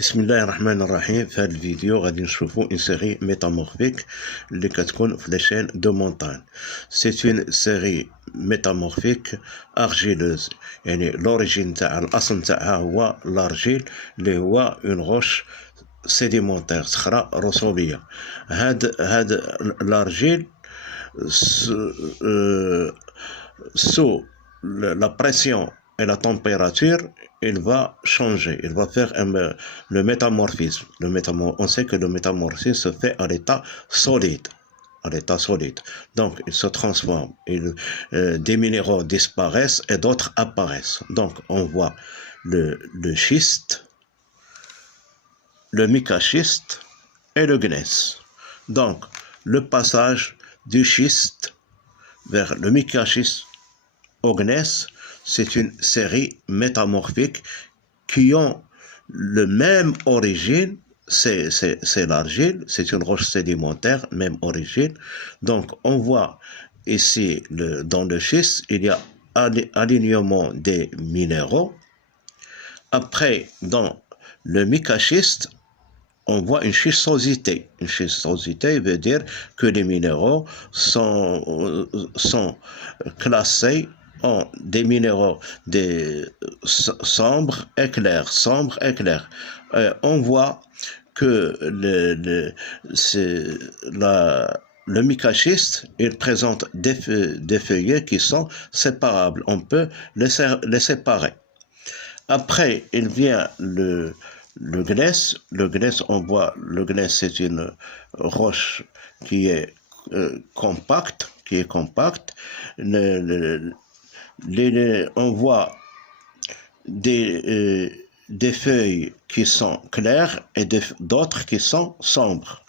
بسم الله الرحمن الرحيم. في هذا الفيديو غادي نشوفوا une série métamorphique اللي كتكون في les chaînes de montagne. C'est une série métamorphique argileuse، يعني l'origine تاعها الأصل تاعها هو l'argile اللي هو une roche sédimentaire، صخرة رسوبية. هاد l'argile sous la pression et la température, il va changer, il va faire le métamorphisme. On sait que le métamorphisme se fait à l'état solide. Donc, il se transforme. Des minéraux disparaissent et d'autres apparaissent. Donc, on voit le schiste, le micaschiste et le gneiss. Donc, le passage du schiste vers le micaschiste au gneiss, c'est une série métamorphique qui ont le même origine, c'est l'argile, c'est une roche sédimentaire, même origine. Donc on voit ici dans le schiste, il y a alignement des minéraux. Après, dans le micaschiste, on voit une schistosité. Une schistosité veut dire que les minéraux sont classés en des minéraux sombres et clairs, on voit que le micaschiste, il présente des feuillets qui sont séparables. On peut les séparer. Après, il vient le gneiss. Le gneiss, on voit, le gneiss, c'est une roche qui est compacte. On voit des feuilles qui sont claires et d'autres qui sont sombres.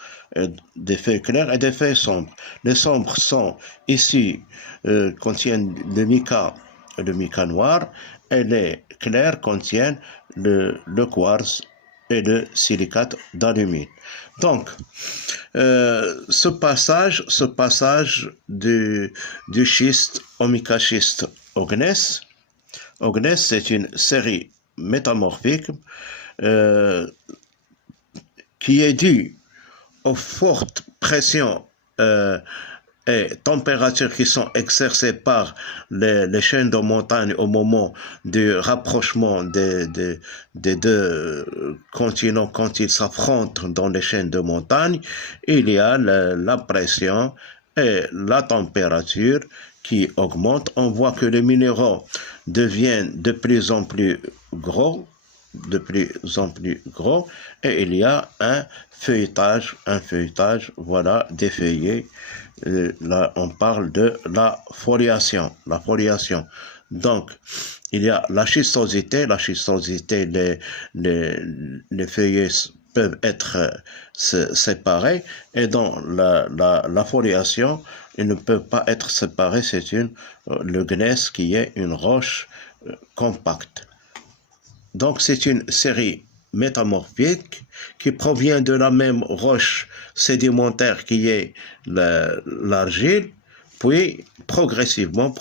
Des feuilles claires et des feuilles sombres. Les sombres sont ici, contiennent le mica noir, et les clairs contiennent le quartz et le silicate d'alumine. Donc, ce passage du schiste au micaschiste au gneiss, c'est une série métamorphique qui est due aux fortes pressions et températures qui sont exercées par les chaînes de montagne au moment du rapprochement des deux continents quand ils s'affrontent dans les chaînes de montagne. Il y a la pression et la température qui augmentent. On voit que les minéraux deviennent de plus en plus gros, et il y a un feuilletage, voilà, des feuillets. Là, on parle de la foliation. Donc, il y a la schistosité. Les feuillets peuvent être séparés, et dans la foliation, ils ne peuvent pas être séparés. C'est le gneiss qui est une roche compacte. Donc c'est une série métamorphique qui provient de la même roche sédimentaire qui est l'argile, puis progressivement,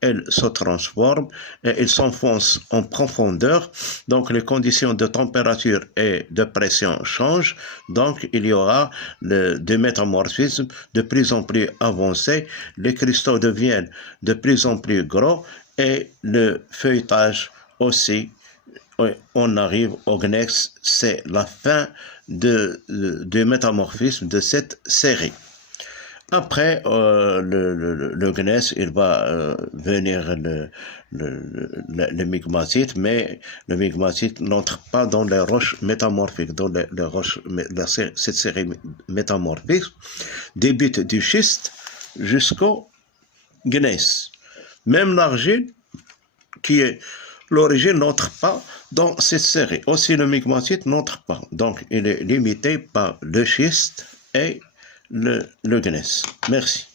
elle se transforme et elle s'enfonce en profondeur. Donc les conditions de température et de pression changent. Donc il y aura des métamorphismes de plus en plus avancés. Les cristaux deviennent de plus en plus gros et le feuilletage aussi. On arrive au gneiss. C'est la fin du métamorphisme de cette série. Après le gneiss, il va venir le migmatite, mais le migmatite n'entre pas dans les roches métamorphiques. Cette série métamorphique débute du schiste jusqu'au gneiss. Même l'argile, qui est l'origine, n'entre pas dans cette série. Aussi, le migmatite n'entre pas. Donc, il est limité par le schiste et le gneiss. Merci.